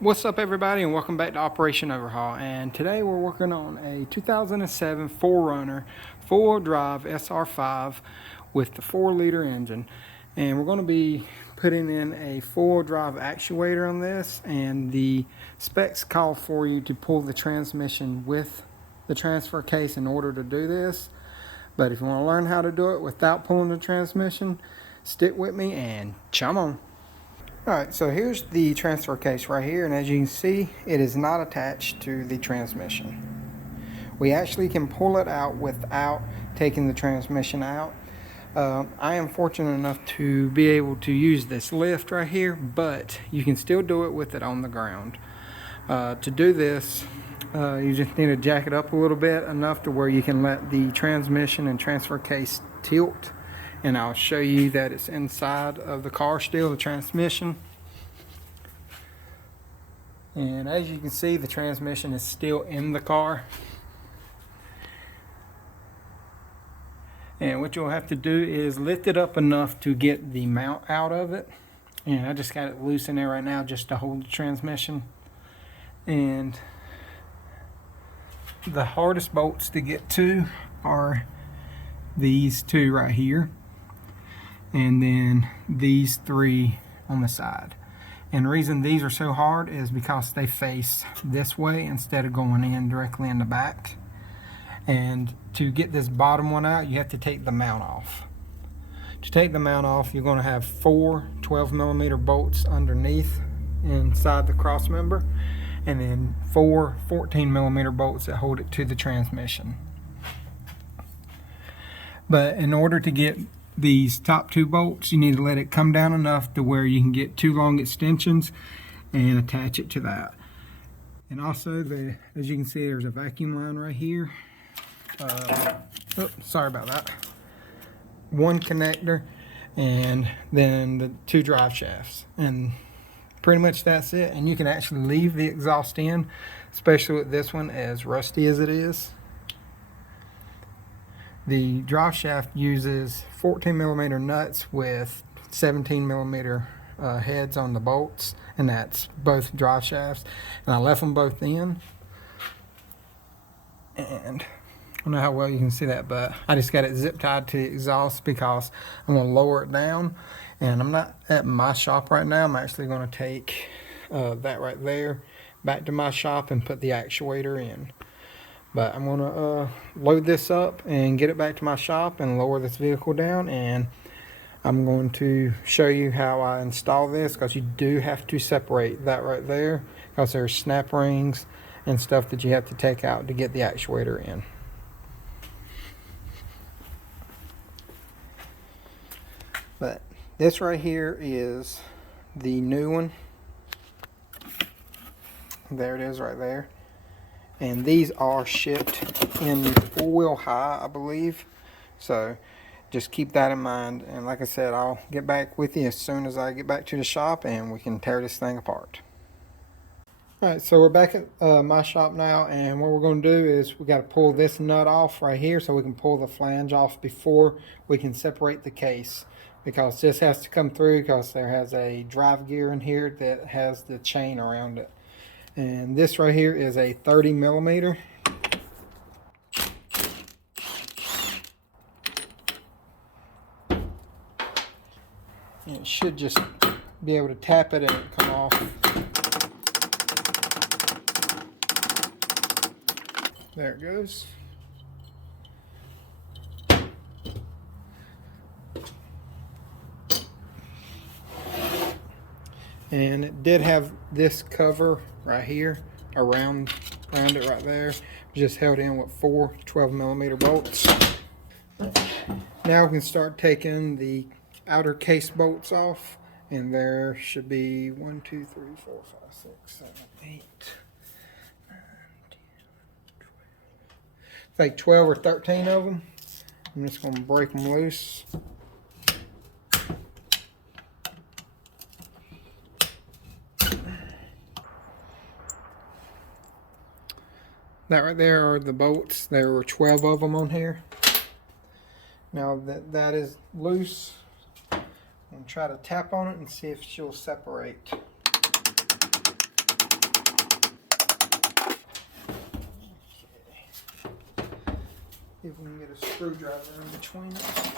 What's up everybody, and welcome back to Operation Overhaul. And today we're working on a 2007 4Runner 4-wheel drive SR5 with the 4-liter engine, and we're going to be putting in a 4-wheel drive actuator on this, and the specs call for you to pull the transmission with the transfer case in order to do this. But if you want to learn how to do it without pulling the transmission, stick with me and chum on. Alright, so here's the transfer case right here, and as you can see, it is not attached to the transmission. We actually can pull it out without taking the transmission out. I am fortunate enough to be able to use this lift right here, but you can still do it with it on the ground. To do this, you just need to jack it up a little bit, enough to where you can let the transmission and transfer case tilt. And I'll show you that it's inside of the car still, the transmission. And as you can see, the transmission is still in the car. And what you'll have to do is lift it up enough to get the mount out of it. And I just got it loose in there right now just to hold the transmission. And the hardest bolts to get to are these two right here, and then these three on the side. And the reason these are so hard is because they face this way instead of going in directly in the back. And to get this bottom one out, you have to take the mount off. To take the mount off, you're going to have 4 12mm bolts underneath inside the cross member, and then 4 14mm bolts that hold it to the transmission. But in order to get these top 2 bolts, you need to let it come down enough to where you can get 2 long extensions and attach it to that. And also, as you can see, there's a vacuum line right here. Sorry about that. 1 connector, and then the 2 drive shafts, and pretty much that's it. And you can actually leave the exhaust in, especially with this one, as rusty as it is. The drive shaft uses 14mm nuts with 17mm heads on the bolts, and that's both drive shafts. And I left them both in. And I don't know how well you can see that, but I just got it zip tied to the exhaust because I'm going to lower it down. And I'm not at my shop right now. I'm actually going to take that right there back to my shop and put the actuator in. But I'm going to load this up and get it back to my shop and lower this vehicle down, and I'm going to show you how I install this, because you do have to separate that right there, because there's snap rings and stuff that you have to take out to get the actuator in. But this right here is the new one. There it is right there. And these are shipped in 4-wheel high, I believe. So just keep that in mind. And like I said, I'll get back with you as soon as I get back to the shop and we can tear this thing apart. Alright, so we're back at my shop now, and what we're going to do is we got to pull this nut off right here so we can pull the flange off before we can separate the case. Because this has to come through, because there has a drive gear in here that has the chain around it. And this right here is a 30mm. And it should just be able to tap it and it come off. There it goes. And it did have this cover right here around it right there, just held in with 4 12mm bolts. Now we can start taking the outer case bolts off, and there should be 1 2 3 4 5 6 7 8 9 10 12. It's like 12 or 13 of them. I'm just going to break them loose. That right there are the bolts. There were 12 of them on here. Now that is loose, I'm going to try to tap on it and see if she'll separate. See if we can get a screwdriver in between it.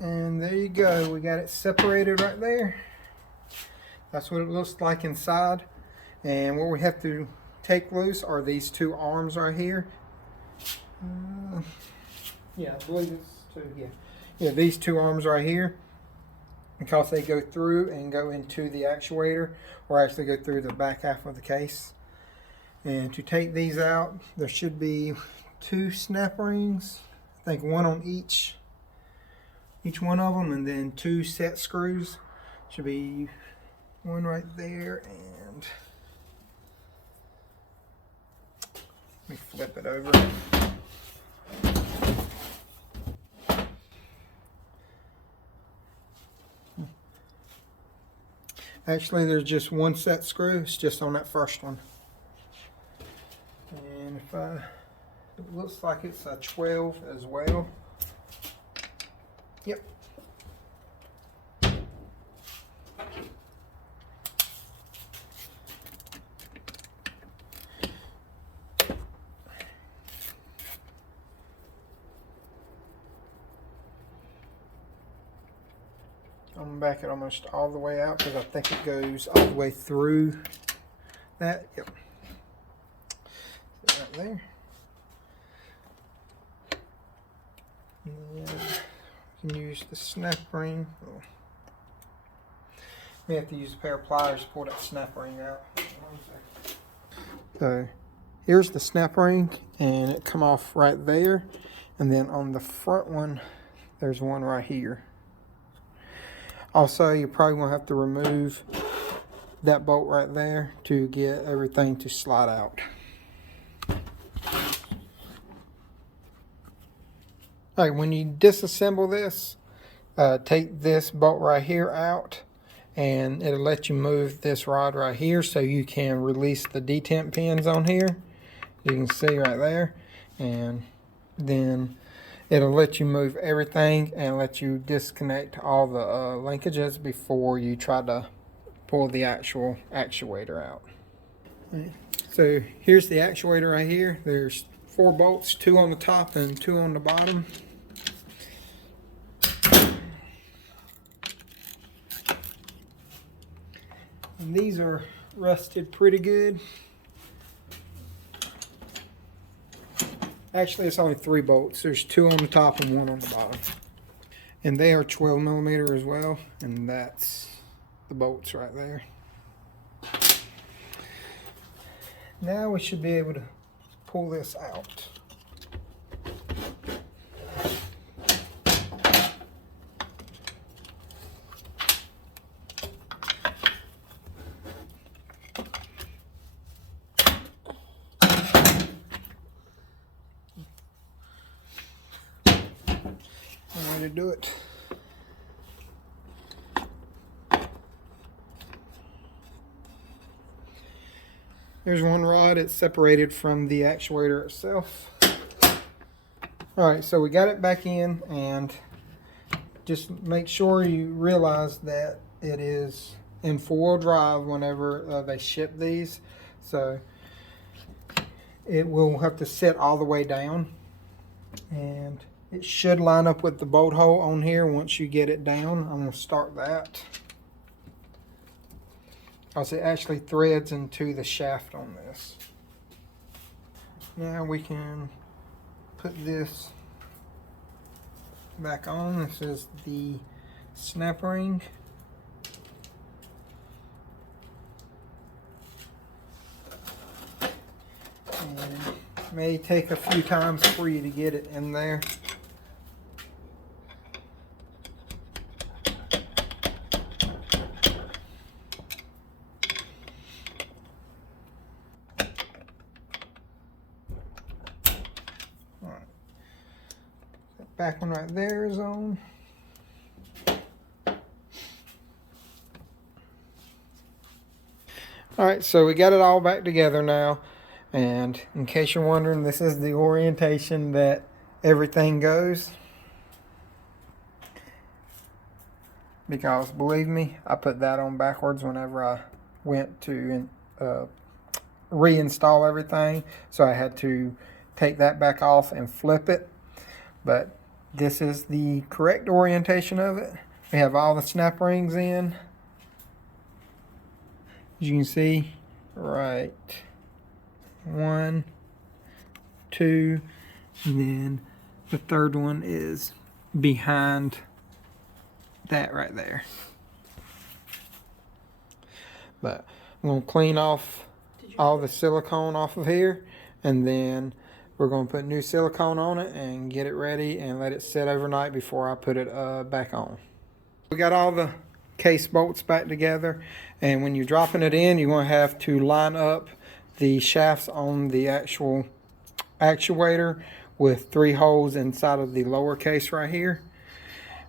And there you go, we got it separated right there. That's what it looks like inside. And what we have to take loose are these two arms right here. Yeah, I believe it's two. Yeah, these two arms right here, because they go through and go into the actuator, or actually go through the back half of the case. And to take these out, there should be two snap rings. I think one on each one of them, and then two set screws. Should be one right there, and let me flip it over. Actually, there's just one set screw. It's just on that first one. And it looks like it's a 12 as well. Yep. I'm gonna back it almost all the way out because I think it goes all the way through that. Yep. Right there. And you can use the snap ring. Oh. We have to use a pair of pliers to pull that snap ring out. So here's the snap ring, and it come off right there. And then on the front one, there's one right here. Also, you probably won't have to remove that bolt right there to get everything to slide out. Alright, when you disassemble this, take this bolt right here out, and it'll let you move this rod right here so you can release the detent pins on here. You can see right there, and then it'll let you move everything and let you disconnect all the linkages before you try to pull the actual actuator out. So here's the actuator right here. There's 4 bolts, 2 on the top and 2 on the bottom. And these are rusted pretty good. Actually, it's only 3 bolts. There's 2 on the top and 1 on the bottom. And they are 12 millimeter as well. And that's the bolts right there. Now we should be able to pull this out. Way to do it. There's one rod. It's separated from the actuator itself. Alright, so we got it back in, and just make sure you realize that it is in 4-wheel drive whenever they ship these. So it will have to sit all the way down, and it should line up with the bolt hole on here once you get it down. I'm going to start that, because it actually threads into the shaft on this. Now we can put this back on. This is the snap ring. And it may take a few times for you to get it in there. back one right there is on. Alright, so we got it all back together now, and in case you're wondering, this is the orientation that everything goes, because believe me, I put that on backwards whenever I went to reinstall everything, so I had to take that back off and flip it. But this is the correct orientation of it. We have all the snap rings in, as you can see, right, 1, 2, and then the third one is behind that right there. But I'm going to clean off all the silicone off of here, and then we're going to put new silicone on it and get it ready and let it sit overnight before I put it back on. We got all the case bolts back together, and when you're dropping it in, you're going to have to line up the shafts on the actual actuator with 3 holes inside of the lower case right here.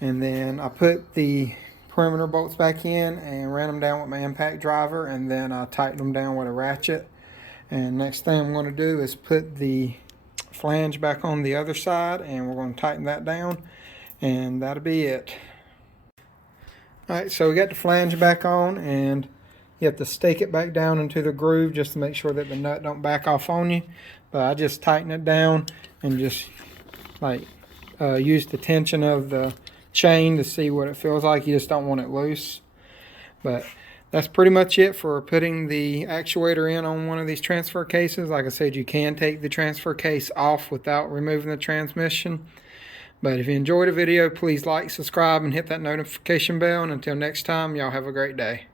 And then I put the perimeter bolts back in and ran them down with my impact driver, and then I tightened them down with a ratchet. And next thing I'm going to do is put the flange back on the other side, and we're going to tighten that down, and that'll be it. Alright, so we got the flange back on, and you have to stake it back down into the groove just to make sure that the nut don't back off on you. But I just tighten it down and just like use the tension of the chain to see what it feels like. You just don't want it loose. But that's pretty much it for putting the actuator in on one of these transfer cases. Like I said, you can take the transfer case off without removing the transmission. But if you enjoyed the video, please like, subscribe, and hit that notification bell. And until next time, y'all have a great day.